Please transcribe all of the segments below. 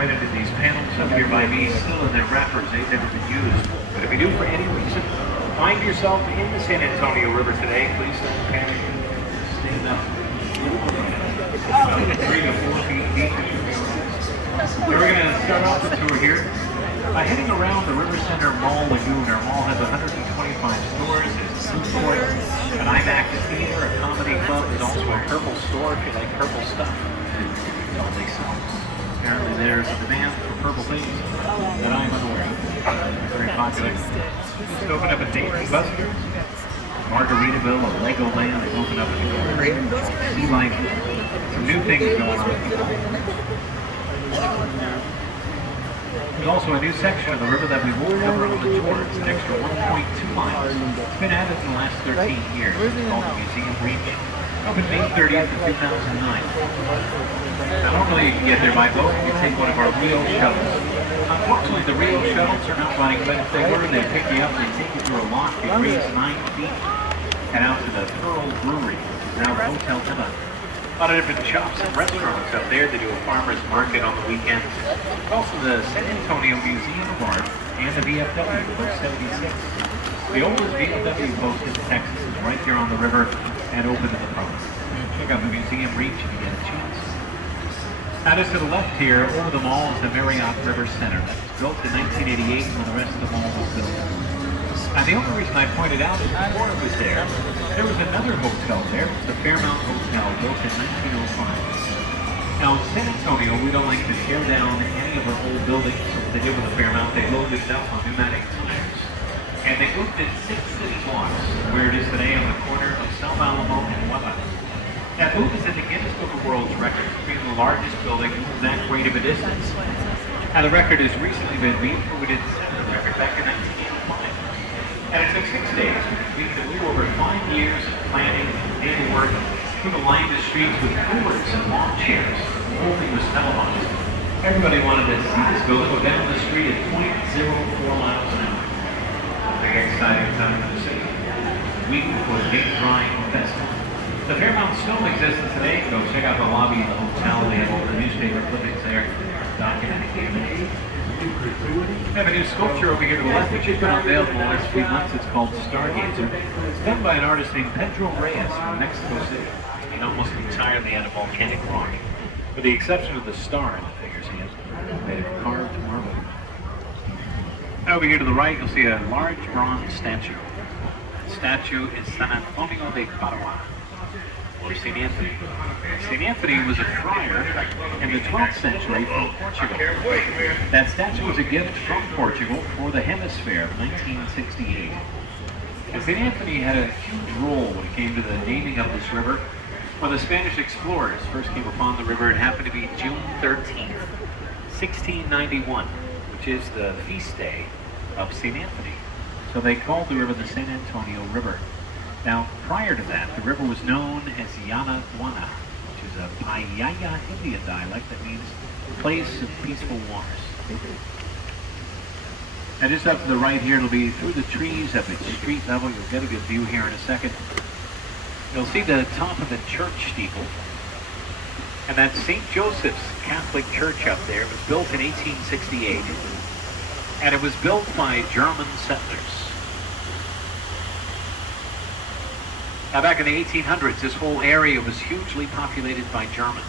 right into these panels up here by me, still in their wrappers. They've never been used. But if you do for any reason find yourself in the San Antonio River today, please don't panic. Stand up. 3 to 4 feet deep. So we're going to start off the tour here by heading around the River Center Mall Lagoon. Our mall has 125 stores. It's a food court, an IMAX theater, a comedy club. There's also a purple store if you like purple stuff. That's all they sell. Apparently there's a demand for purple things that I'm unaware of. Very popular. Just opened up a Dave & Buster's, Margaritaville, a Legoland. They opened up a Sea Life. Some new things going on. There's also a new section of the river that we won't cover on the tour. It's an extra 1.2 miles. It's been added in the last 13 years. It's called the Museum Reach. Opened May 30th of 2009. Now normally you can get there by boat. You can take one of our Rio shuttles. Unfortunately, the Rio shuttles are not running, but if they were, they'd pick you up, they'd take you through a lock, you'd raise 9 feet, and out to the Pearl Brewery, now Hotel Emma. A lot of different shops and restaurants up there. They do a farmer's market on the weekends. Also the San Antonio Museum of Art and the VFW, Post 76. The oldest VFW post in Texas is right here on the river and open to the public. Check out the Museum Reach if you get a chance. Now just to the left here, over the mall is the Marriott River Center. That was built in 1988 when the rest of the mall was built. And the only reason I pointed out is before it was there was another hotel there. It's the Fairmount Hotel, built in 1905. Now in San Antonio, we don't like to tear down any of our old buildings. So what they did with the Fairmount, they loaded it up on pneumatic tires. And they moved it 6 city blocks, where it is today on the corner of South Alamo and Webber. That move is in the Guinness Book of World Records, being the largest building that great of a distance. Now the record has recently been beat, but we did set the record back in 1985. And it took 6 days. We completed a little over 5 years of planning and daily work. People lined the streets with coolers and lawn chairs. The whole thing was televised. Everybody wanted to see this building go down the street at 0.04 miles an hour. Very exciting time for the city. A week before the big drawing festival. The Fairmount still exists today. Go check out the lobby of the hotel. They have all the newspaper clippings there documenting it. We have a new sculpture over here to the left, which has been unveiled in the last few months. It's called Stargazer. It's done by an artist named Pedro Reyes from Mexico City. Made almost entirely out of volcanic rock. With the exception of the star in the figure's hand, made of carved marble. And over here to the right, you'll see a large bronze statue. The statue is San Antonio de Padua, or St. Anthony. St. Anthony was a friar in the 12th century from Portugal. That statue was a gift from Portugal for the hemisphere of 1968. And St. Anthony had a huge role when it came to the naming of this river. When the Spanish explorers first came upon the river, it happened to be June 13th, 1691, which is the feast day of St. Anthony. So they called the river the San Antonio River. Now, prior to that, the river was known as Yanaguana, which is a Payaya Indian dialect that means place of peaceful waters. And just up to the right here, it'll be through the trees at the street level. You'll get a good view here in a second. You'll see the top of the church steeple. And that's St. Joseph's Catholic Church up there. It was built in 1868. And it was built by German settlers. Now back in the 1800s, this whole area was hugely populated by Germans.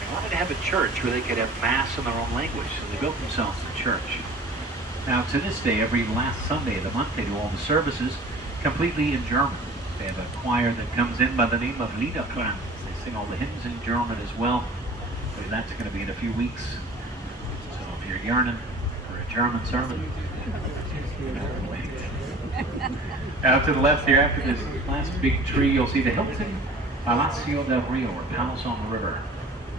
They wanted to have a church where they could have mass in their own language, so they built themselves a church. Now to this day, every last Sunday of the month, they do all the services completely in German. They have a choir that comes in by the name of Liederkranz. They sing all the hymns in German as well. But that's going to be in a few weeks. So if you're yearning for a German sermon, wait. Out to the left here, after this last big tree, you'll see the Hilton Palacio del Rio, or Palace on the River.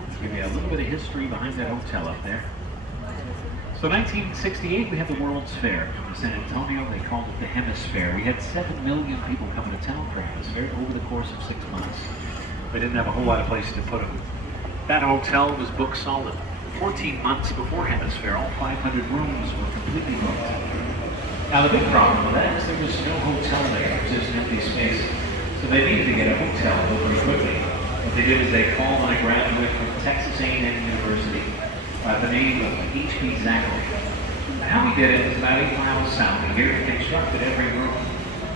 I'll give you a little bit of history behind that hotel up there. So 1968, we had the World's Fair in San Antonio. They called it the Hemisphere. We had 7 million people coming to town for this fair over the course of 6 months. They didn't have a whole lot of places to put them. That hotel was booked solid. 14 months before Hemisphere, all 500 rooms were completely booked. Now the big problem with that is there was no hotel there. It was just an empty space. So they needed to get a hotel built very quickly. What they did is they called on a graduate from Texas A&M University. by the name of H.P. Zachary. And how he did it is about 8 miles south of here. He constructed every room,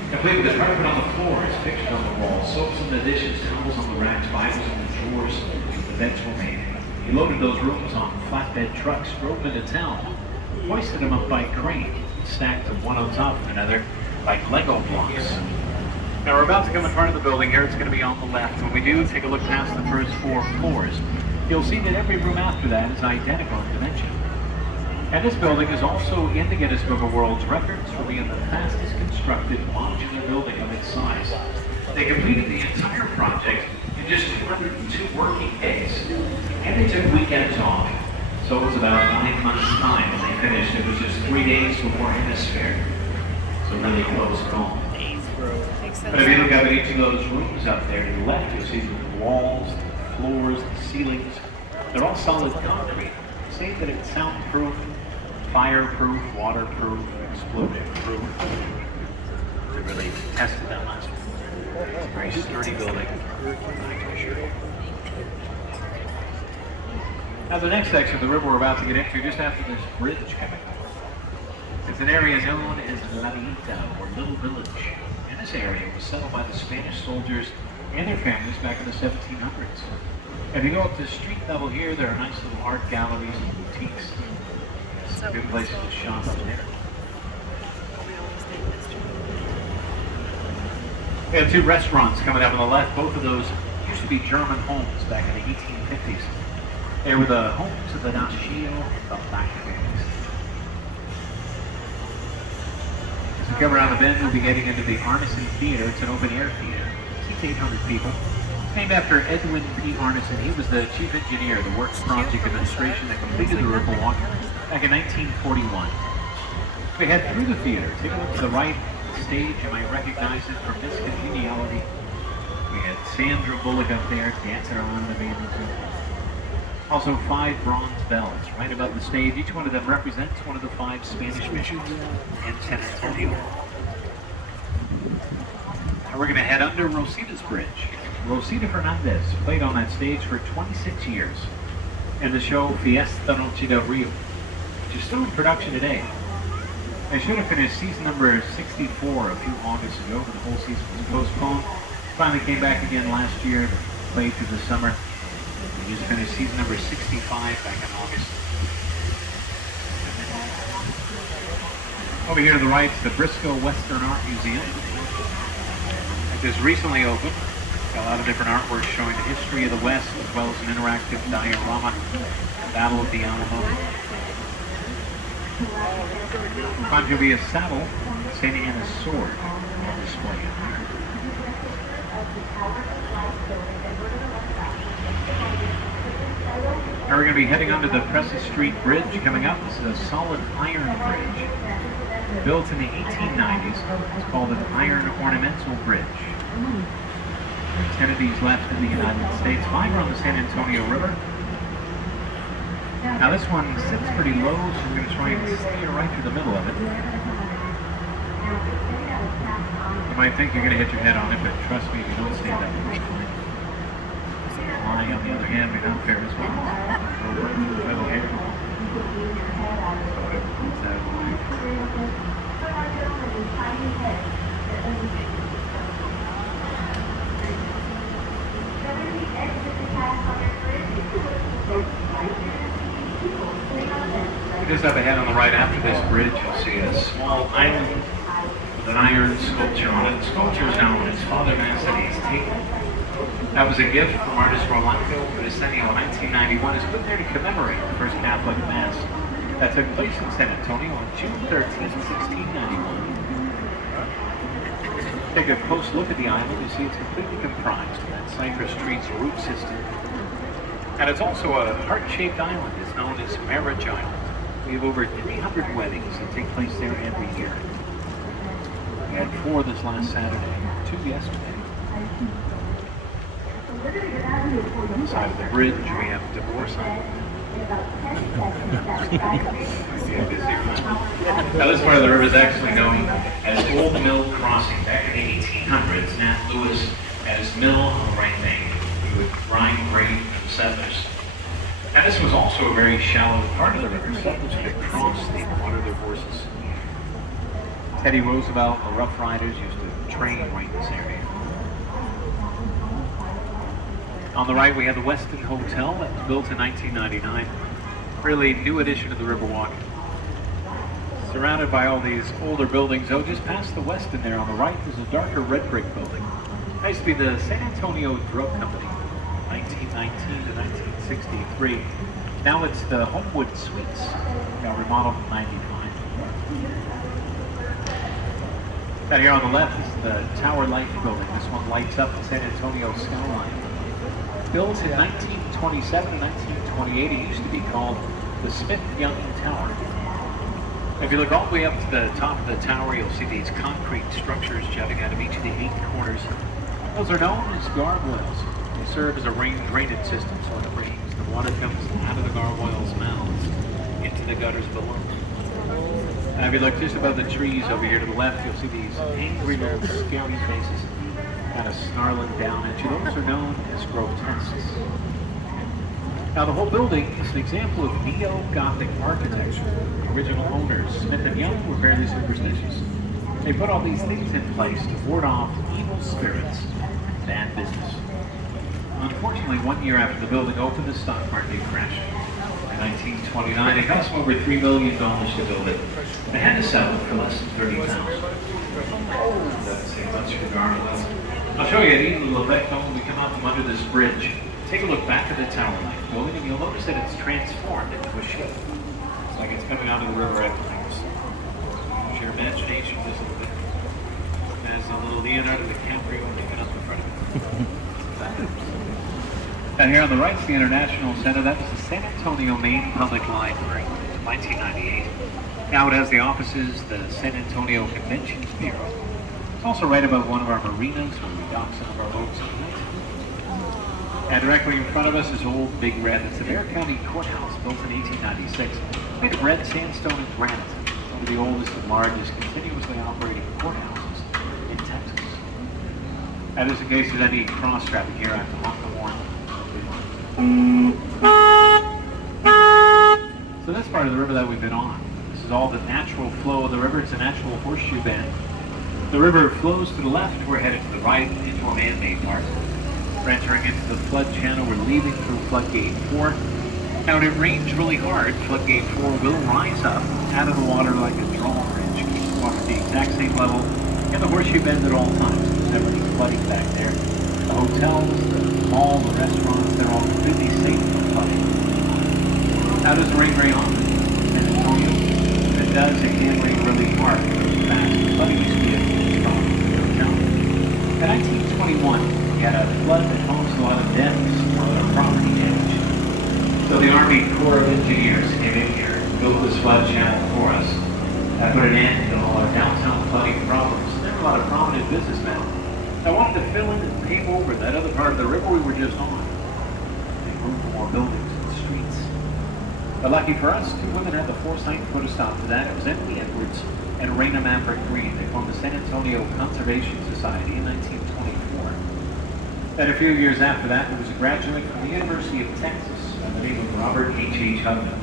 complete with the carpet on the floors, pictures on the walls, soaps in the dishes, towels on the racks, Bibles in the drawers. The beds were made. He loaded those rooms on flatbed trucks, drove into town, hoisted them up by crane, stacked them one on top of another like Lego blocks. Now we're about to come in front of the building here. It's going to be on the left. When we do take a look past the first 4 floors, you'll see that every room after that is identical in dimension. And this building is also in the Guinness Book of World Records for being the fastest constructed modular building of its size. They completed the entire project in just 202 working days, and they took weekends off. So it was about 9 months' time when they finished. It was just 3 days before Hemisphere. So really close to home. But if you look up at each of those rooms up there to the left, you'll see the walls, the floors, the ceilings. They're all solid concrete. Say that it's soundproof, fireproof, waterproof, explosion-proof. They really tested that last one. It's a very sturdy building. Now the next section of the river we're about to get into, just after this bridge coming up. It's an area known as La Villita, or Little Village. And this area was settled by the Spanish soldiers and their families back in the 1700s. If you go up to the street level here, there are nice little art galleries and boutiques. Some good places to shop up there. We have 2 restaurants coming up on the left. Both of those used to be German homes back in the 1850s. They were the homes of the Nascio of Black families. As we come around the bend, we'll be getting into the Arneson Theater. It's an open-air theater. Seats 800 people. It's named after Edwin P. Arneson. He was the chief engineer of the Works Project Administration that completed the Riverwalk back in 1941. We head through the theater. Take a look to the right stage. You might recognize it from Miss Congeniality. We had Sandra Bullock up there dancing around the band. Also 5 bronze bells right above the stage. Each one of them represents one of the 5 Spanish missions in San Antonio. Now we're going to head under Rosita's Bridge. Rosita Fernandez played on that stage for 26 years in the show Fiesta Noche del Rio, which is still in production today. They should have finished season number 64 a few August ago, but the whole season was postponed. Finally came back again last year, played through the summer. We just finished season number 65 back in August. Over here to the right is the Briscoe Western Art Museum. It just recently opened. Got a lot of different artwork showing the history of the West, as well as an interactive diorama, Battle of the Alamo. Found to be a saddle standing in a sword on display. Now we're going to be heading under the Crescent Street Bridge coming up. This is a solid iron bridge. Built in the 1890s. It's called an iron ornamental bridge. 10 of these left in the United States. 5 are on the San Antonio River. Now this one sits pretty low, so we're going to try and steer right through the middle of it. You might think you're going to hit your head on it, but trust me, if you don't stand up, you'll be fine. Lying, on the other hand, may not fare as well. Little hair. Just up ahead on the right after this bridge, you'll see a small island with an iron sculpture on it. The sculpture is now on its Father Massey's table. That was a gift from artist Rolando Vicenio in 1991. It's put there to commemorate the first Catholic Mass that took place in San Antonio on June 13, 1691. Take a close look at the island. You see it's completely comprised of that cypress tree's root system. And it's also a heart-shaped island. It's known as Marriage Island. We have over 300 weddings that take place there every year. We had 4 this last Saturday, 2 yesterday. On the side of the bridge, we have divorce island. Now this part of the river is actually known as Old Mill Crossing. Back in the 1800s, Nat Lewis had his mill on the right bank. He would grind grain for the settlers. And this was also a very shallow part of the river, so people could cross the water their horses. Teddy Roosevelt, the Rough Riders, used to train right in this area. On the right, we have the Westin Hotel that was built in 1999. Really new addition to the Riverwalk. Surrounded by all these older buildings, though, just past the Westin there on the right, there's a darker red brick building. It used to be the San Antonio Drug Company, 1919 to 1963. Now it's the Homewood Suites, got remodeled in 95. Down here on the left is the Tower Life building. This one lights up the San Antonio skyline. Built in 1927 and 1928, it used to be called the Smith-Young Tower. If you look all the way up to the top of the tower, you'll see these concrete structures jutting out of each of the 8 corners. Those are known as gargoyles. They serve as a rain drainage system, so when it rains, the water comes out of the gargoyles' mouths into the gutters below. And if you look just above the trees over here to the left, you'll see these angry little scary faces kind of snarling down at you. Those are known as grotesques. Now the whole building is an example of neo-Gothic architecture. The original owners, Smith & Young, were fairly superstitious. They put all these things in place to ward off evil spirits, bad business. Unfortunately, 1 year after the building opened, the stock market crashed. In 1929, it cost them over $3 million to build it. They had to sell it for less than $30,000. That's a bunch of gargoyles. I'll show you a neat little effect when we come out from under this bridge. Take a look back at the Tower Life building, and you'll notice that it's transformed into a ship. It's like it's coming out of the river at times. Use your imagination just a little bit. There's a little Leonardo DiCaprio looking up the front of it. And here on the right is the International Center. That was the San Antonio Main Public Library, 1998. Now it has the offices, the San Antonio Conventions Bureau. It's also right above one of our marinas where we dock some of our boats at night. And directly in front of us is Old Big Red. It's the Bexar County Courthouse, built in 1896. Made of red sandstone and granite. One of the oldest and largest continuously operating courthouses in Texas. That is in case there's any cross traffic here. I have to honk the horn. So this part of the river that we've been on. This is all the natural flow of the river. It's a natural horseshoe bend. The river flows to the left. We're headed to the right into a man-made part. We're entering into the flood channel. We're leaving through Floodgate 4. Now, when it rains really hard, Floodgate 4 will rise up out of the water like a drawbridge, keep the water at the exact same level in the horseshoe bend at all times. There's never any flooding back there. The hotels, the mall, the restaurants, they're all completely safe from flooding. How does it rain very often? San Antonio. If it does, it can rain really hard, really fast. Flooding used to be a strong hotel. In 1921, we had a flood that caused a lot of deaths, a lot of property damage. So the Army Corps of Engineers came in here and built this flood channel for us. That put an end to all our downtown flooding problems. There were a lot of prominent businessmen that wanted to fill in and pave over that other part of the river we were just on. Make room for more buildings and streets. But lucky for us, 2 women had the foresight to put a stop to that. It was Emily Edwards and Raina Maverick Green. They formed the San Antonio Conservation Society in 1924. Then a few years after that, there was a graduate from the University of Texas by the name of Robert H. Hubman.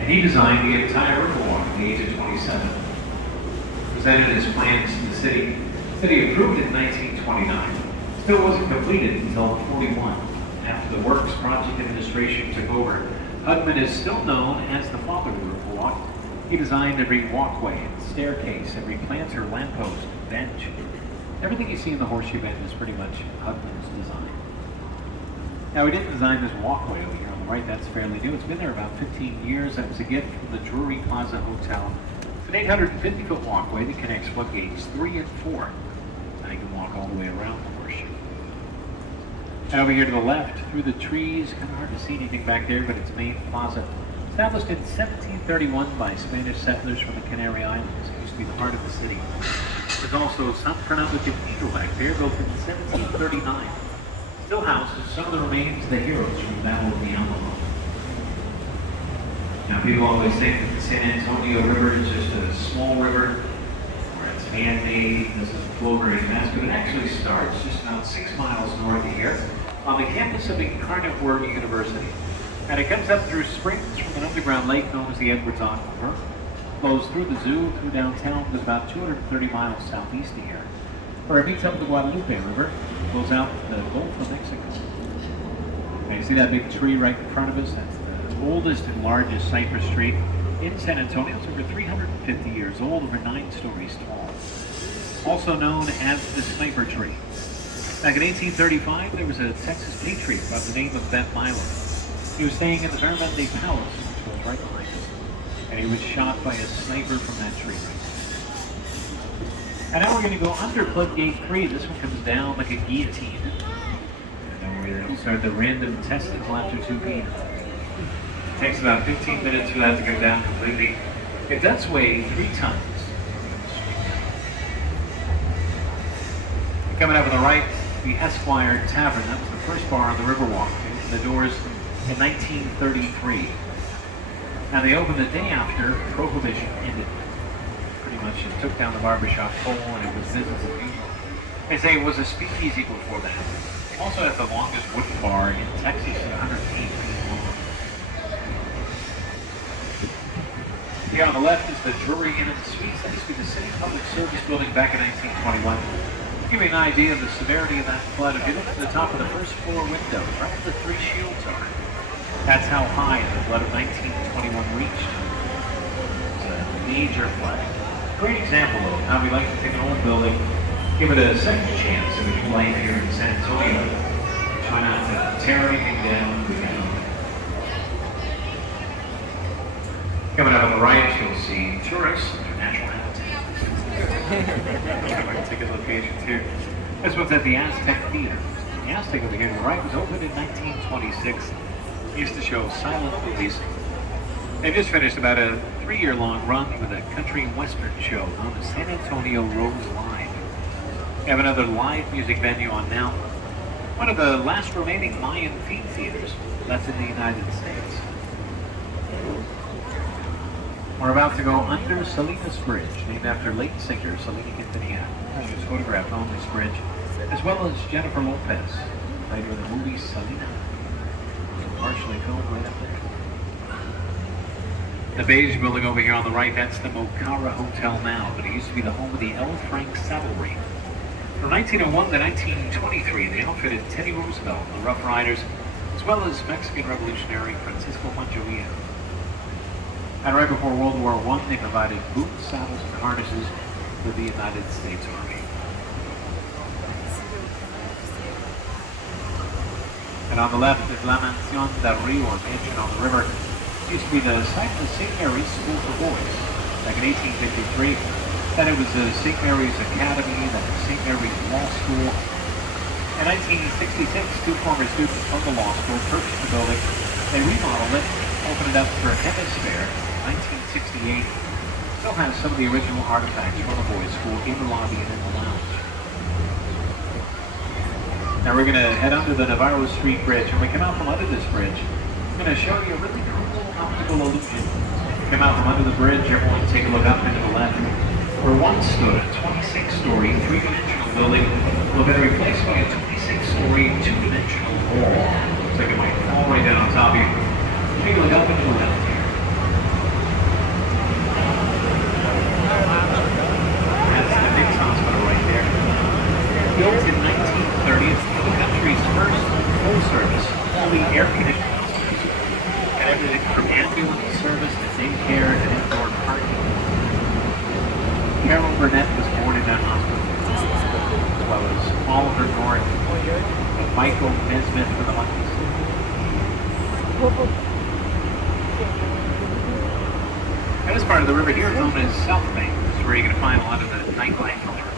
And he designed the entire Riverwalk at the age of 27. Presented his plans to the city. The city approved it in 1929. Still wasn't completed until 41. After the Works Project Administration took over, Hubman is still known as the father of the Riverwalk. He designed every walkway and staircase, every planter, lamppost, bench. Everything you see in the horseshoe bend is pretty much Hubman's design. Now, we didn't design this walkway over here on the right. That's fairly new. It's been there about 15 years. That was a gift from the Drury Plaza Hotel. It's an 850-foot walkway that connects floodgates 3 and 4. Now you can walk all the way around the horseshoe. And over here to the left, through the trees, kind of hard to see anything back there, but it's Main Plaza. Established in 1731 by Spanish settlers from the Canary Islands. It used to be the heart of the city. There's also San Fernando Cathedral back there, built in 1739. Still houses some of the remains of the heroes from the Battle of the Alamo. Now, people always think that the San Antonio River is just a small river, where it's man-made, doesn't flow very fast, but it actually starts just about 6 miles north of here on the campus of Incarnate Word University. And it comes up through springs from an underground lake known as the Edwards Aquifer. Flows through the zoo, through downtown, to about 230 miles southeast of here, where it meets up with the Guadalupe River, flows out to the Gulf of Mexico. And you see that big tree right in front of us? That's the oldest and largest cypress tree in San Antonio. It's over 350 years old, over 9 stories tall. Also known as the Sniper Tree. Back in 1835, there was a Texas patriot by the name of Bette Midler. He was staying in the Veramonte Palace, which was right behind us, and he was shot by a sniper from that tree right there. And now we're going to go under floodgate 3. This one comes down like a guillotine. And then we're going to start the random test until after 2 p.m. It takes about 15 minutes for that to go down completely. It does weigh 3 tons. Coming up on the right, the Esquire Tavern. That was the first bar on the Riverwalk. They opened the doors in 1933. Now they opened the day after Prohibition ended. Pretty much it took down the barbershop pole and it was business as usual. They say it was a speakeasy before that. It also has the longest wooden bar in Texas at 108 feet long. Here on the left is the Drury Inn and Suites. That used to be the City Public Service building back in 1921. To give you an idea of the severity of that flood, if you look at the top of the first floor window, right where the 3 shields are, that's how high the flood of 1921 reached. It's a major flood. Great example of how we like to take an old building, give it a second chance of its life here in San Antonio. Try not to tear anything down. Coming out on the right, you'll see tourists and their natural habitat. Ticket locations here. This one's at the Aztec Theater. The Aztec over here on the right was opened in 1926. It used to show silent movies. They just finished about a 3-year-long run with a country and western show known as San Antonio Rose Live. We have another live music venue on now. One of the last remaining Mayan theme theaters. That's in the United States. We're about to go under Salinas Bridge, named after late singer Selena Quintanilla. She was photographed on this bridge, as well as Jennifer Lopez, later in the movie Selena. Partially filmed right up there. The beige building over here on the right, that's the Mocara Hotel now, but it used to be the home of the L. Frank Saddlery. From 1901 to 1923, they outfitted Teddy Roosevelt, the Rough Riders, as well as Mexican revolutionary Francisco Pancho Villa. And right before World War I, they provided boots, saddles, and harnesses for the United States Army. And on the left is La Mansión del Río, or mansion on the river. It used to be the site of the St. Mary's School for Boys back in 1853. Then it was the St. Mary's Academy, then the St. Mary's Law School. In 1966, 2 former students from the law school purchased the building. They remodeled it, opened it up for a tennis fair. 1968, still has some of the original artifacts from the boys' school in the lobby and in the lounge. Now we're going to head under the Navarro Street Bridge. When we come out from under this bridge, I'm going to show you a really cool optical illusion. Come out from under the bridge, everyone take a look up into the left. Where once stood a 26-story, 3-dimensional building, will be replaced by a 26-story, 2-dimensional wall. Looks like it might fall right down on top of you. Take a look up into the left here. Built in 1930, it's the country's first full-service, fully air-conditioned hospital. Got everything from ambulance service to daycare to indoor parking. Carol Burnett was born in that hospital, as well as Oliver North and Michael Nesmith for the Monkeys. And this part of the river here is known as South Bank. This is where you're going to find a lot of the nightlife on the river.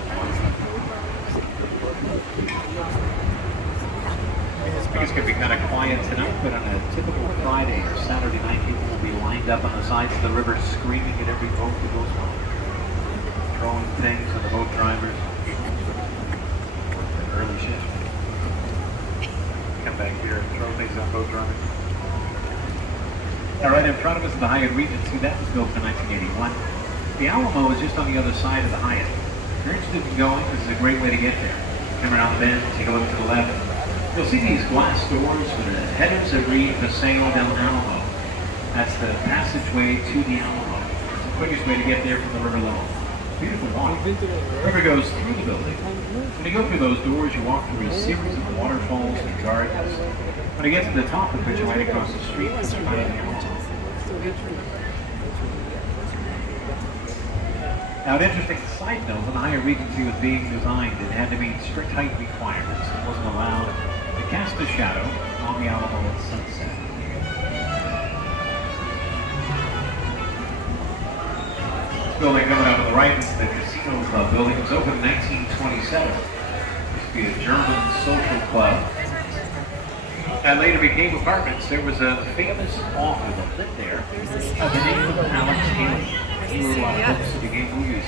I think it's going to be kind of quiet tonight, but on a typical Friday or Saturday night, people will be lined up on the sides of the river screaming at every boat that goes by. Throwing things at the boat drivers. Early shift. Come back here and throw things on boat drivers. Now right in front of us is the Hyatt Regency. That was built in 1981. The Alamo is just on the other side of the Hyatt. If you're interested in going, this is a great way to get there. Come around the bend, take a look to the left. You'll see these glass doors with the headers that read Paseo del Alamo. That's the passageway to the Alamo. It's the quickest way to get there from the river level. Beautiful walk. The river goes through the building. When you go through those doors, you walk through a series of waterfalls and gardens. When you get to the top, it puts you right across the street from the front of the Alamo. Now, an interesting side note, when the Hyatt Regency was being designed, it had to meet strict height requirements. It wasn't allowed to cast a shadow on the Alamo at sunset. This building coming up on the right is the Casino Club building. It was opened in 1927. It used to be a German social club. That later became apartments. There was a famous author that lived there by the name of Alex Haley. He wrote a lot of books that became movies.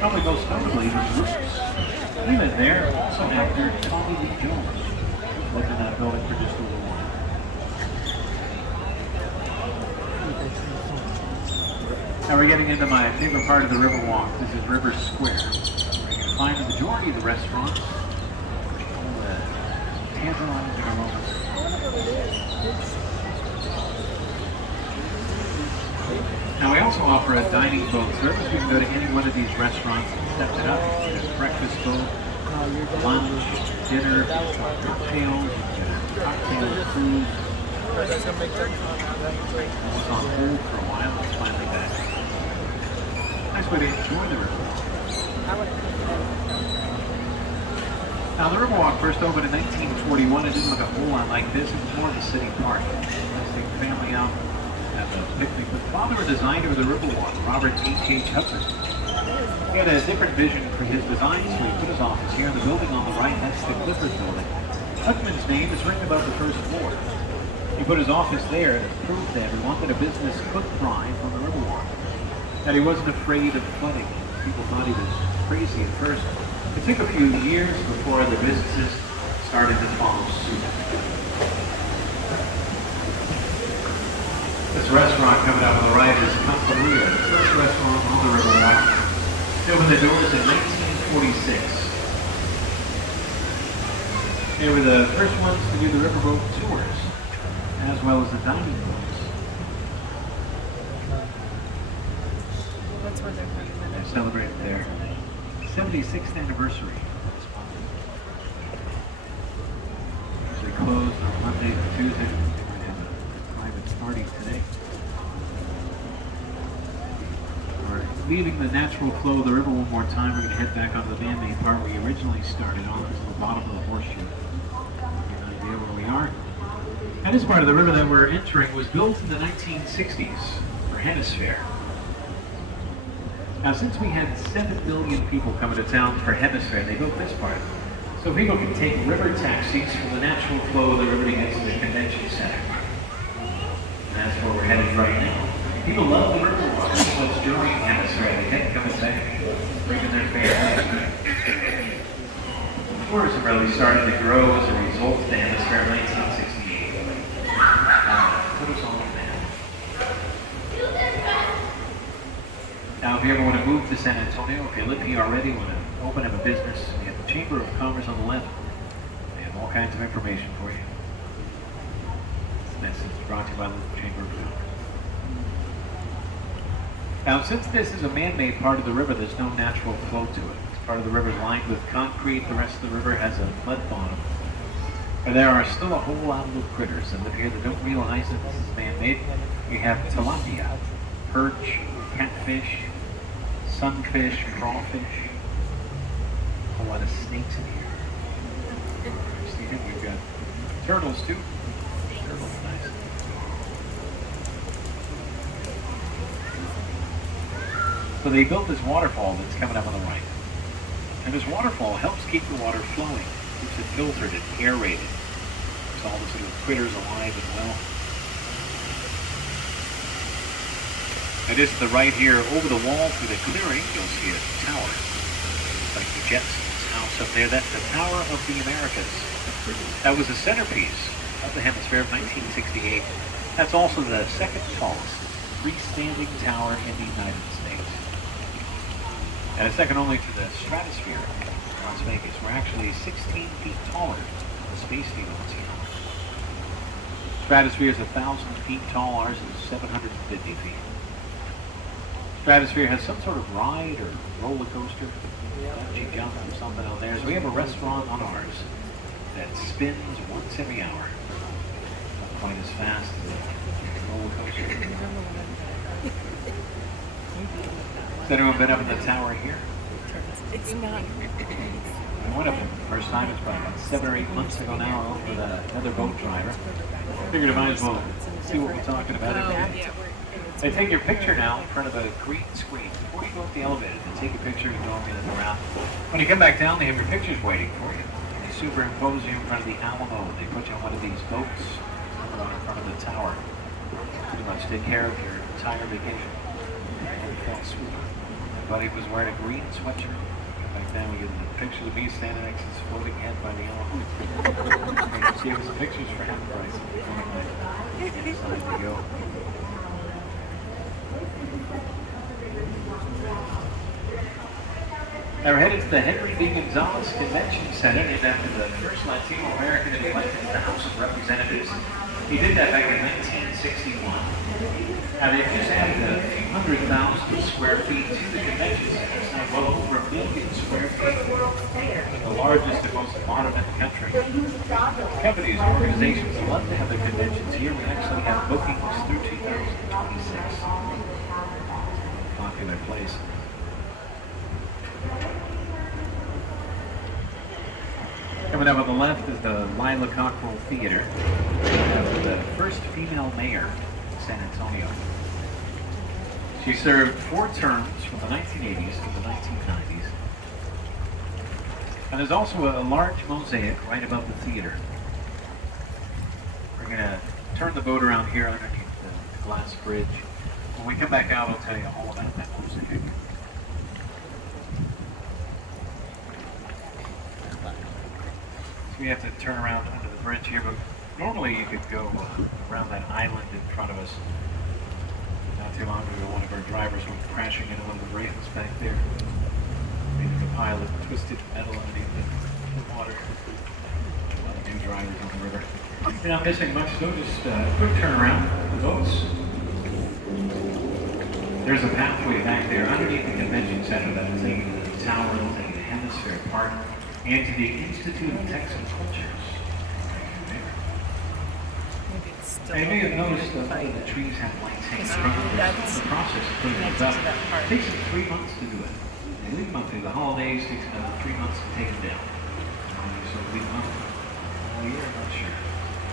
Probably most notably was Roots. He lived there. Also actor Tommy Lee Jones lived in that building for just a little while. Now we're getting into my favorite part of the Riverwalk. This is River Square, where you can find the majority of the restaurants. Tantalizing aromas. Now we also offer a dining boat service. You can go to any one of these restaurants and step it up. You can get a breakfast boat, lunch, dinner, cocktails, cocktail cruise. I was on hold for a while. It's finally back. Nice way to enjoy the Riverwalk. Now the Riverwalk first opened in 1941. It didn't look a whole lot like this. It was more of a city park. Let's take the family out. Have a picnic. The father and designer of the Riverwalk, Robert H. Hutman. He had a different vision for his design, so he put his office here in the building on the right. That's the Clifford building. Hutman's name is written above the first floor. He put his office there to prove to everyone that a business could thrive on the Riverwalk. That he wasn't afraid of flooding. People thought he was crazy at first. It took a few years before other businesses started to follow suit. This restaurant coming up on the right is Casa Maria, the first restaurant on the Riverwalk. They opened the doors in 1946. They were the first ones to do the riverboat tours, as well as the dining rooms. That's where they're putting them. They celebrated their 76th anniversary. They closed on Monday and Tuesday. Starting today. We're leaving the natural flow of the river one more time. We're going to head back onto the man-made part we originally started on. This is the bottom of the horseshoe. Get an idea where we are. And this part of the river that we're entering was built in the 1960s for Hemisphere. Now, since we had 7 million people coming to town for Hemisphere, they built this part. So people can take river taxis from the natural flow of the river to get to the convention center. That's where we're headed right now. People love the Riverwalk. What's during Hemisphere. They kept coming back, bringing their families. Tourism really started to grow as a result of the Hemisphere of 1968. Put us on that. Now, if you ever want to move to San Antonio, if you live here already, want to open up a business, we have the Chamber of Commerce on the left. They have all kinds of information for you. This is brought to you by the Chamber of Commerce. Now, since this is a man-made part of the river, there's no natural flow to it. This part of the river is lined with concrete. The rest of the river has a mud bottom. But there are still a whole lot of little critters that live here that don't realize that this is man-made. We have tilapia, perch, catfish, sunfish, crawfish. A whole lot of snakes in here. Stephen, we've got turtles too. Nice. So they built this waterfall that's coming up on the right. And this waterfall helps keep the water flowing, keeps it filtered and aerated. Keeps all the sort of critters alive and well. And just to the right here, over the wall through the clearing, you'll see a tower. Like the Jetsons house up there. That's the Tower of the Americas. That was the centerpiece of the Hemisphere of 1968. That's also the second tallest freestanding tower in the United States. And it's second only to the Stratosphere in Las Vegas. We're actually 16 feet taller the space needle. Stratosphere is 1,000 feet tall. Ours is 750 feet. Stratosphere has some sort of ride or roller coaster. Bungee jump or something on there. So we have a restaurant on ours that spins once every hour. Not quite as fast as a roller coaster. Has anyone been up in the tower here? It's not. I went up for the first time. It's probably about 7 or 8 months ago now, along with another boat driver. Figured I might as well see what we're talking about. They take your picture now in front of a green screen. Before you go up the elevator, they take a picture and go around. When you come back down, they have your pictures waiting for you. They superimpose you in front of the Alamo. They put you on one of these boats in front of the tower. Pretty much take care of your entire vacation. Felt sweet. My buddy was wearing a green sweatshirt. Back then we get the pictures of me standing next to this floating head by the Alamo. You see, it was pictures for him, Bryce. Time to go. Now we're headed to the Henry B. Gonzalez Convention Center, named after the first Latino American to be elected to the House of Representatives. He did that back in 1961. Now they've just added a few 100,000 square feet to the convention center. It's now well over 1 million square feet. The largest and most modern in the country. Companies and organizations love to have their conventions here. We actually have bookings through 2026. Popular place. Coming up on the left is the Lila Cockrell Theater. The first female mayor in San Antonio. She served 4 terms from the 1980s to the 1990s. And there's also a large mosaic right above the theater. We're going to turn the boat around here underneath the glass bridge. When we come back out, I'll tell you all about that mosaic. So we have to turn around under the bridge here, but normally you could go around that island in front of us. Not too long ago, one of our drivers went crashing into one of the rails back there. Made a pile of twisted metal underneath the water. A lot of new drivers on the river. You're not missing much, so just a quick turnaround. The boats. There's a pathway back there underneath the convention center that will take you to the tower, will take you to Hemisphere Park, and to the Institute of Texan Cultures. I may have noticed that all the trees have lights hanging from them. That's the process of putting those up. It takes them 3 months to do it. They leave them up through the holidays, it takes another 3 months to take them down. So leave them up all year, I'm not sure.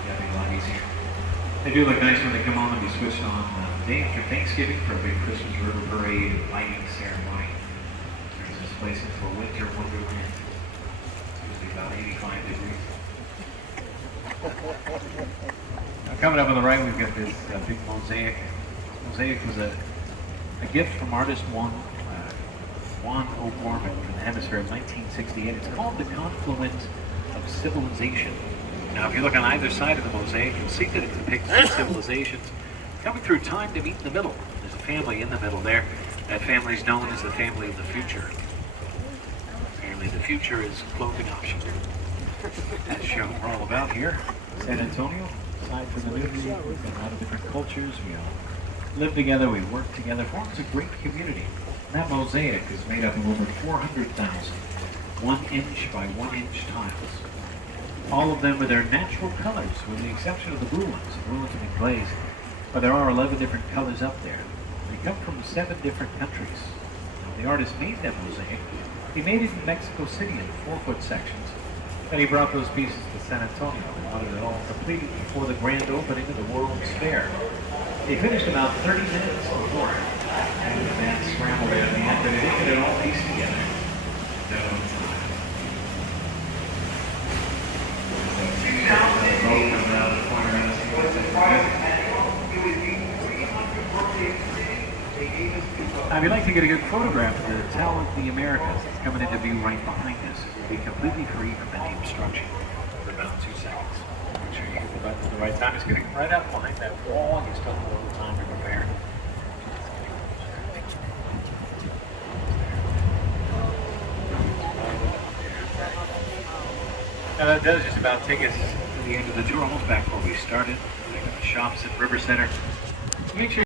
That'd be a lot easier. They do look nice when they come on and be switched on the day after Thanksgiving for a big Christmas river parade and lighting ceremony. Turns this place into a winter wonderland. About 85 degrees. Now coming up on the right, we've got this big mosaic. Mosaic was a gift from artist Juan O'Gorman from the Hemisphere in 1968. It's called The Confluence of Civilization. Now, if you look on either side of the mosaic, you'll see that it depicts two civilizations coming through time to meet in the middle. There's a family in the middle there. That family is known as the family of the future. The future is clothing option. That's show we're all about here. San Antonio, aside from the news, we've got a lot of different cultures. We all live together, we work together. Forms a great community. And that mosaic is made up of over 400,000 1-inch by 1-inch tiles. All of them with their natural colors, with the exception of the blue ones. The blue ones have been glazed. But there are 11 different colors up there. They come from 7 different countries. Now, the artist made that mosaic. He made it in Mexico City in 4-foot sections. Then he brought those pieces to San Antonio and wanted it all completed before the grand opening of the World's Fair. He finished about 30 minutes before it. And the man scrambled it at the end, but he didn't get it all pieced together. If you'd like to get a good photograph of the Tower of the Americas that's coming into view right behind us, it will be completely free from any obstruction for about 2 seconds. Make sure you hit the button at the right time. It's getting right up behind that wall, and you still have a little time to prepare. Now that does just about take us to the end of the tour, almost back where we started. The shops at River Center. Make sure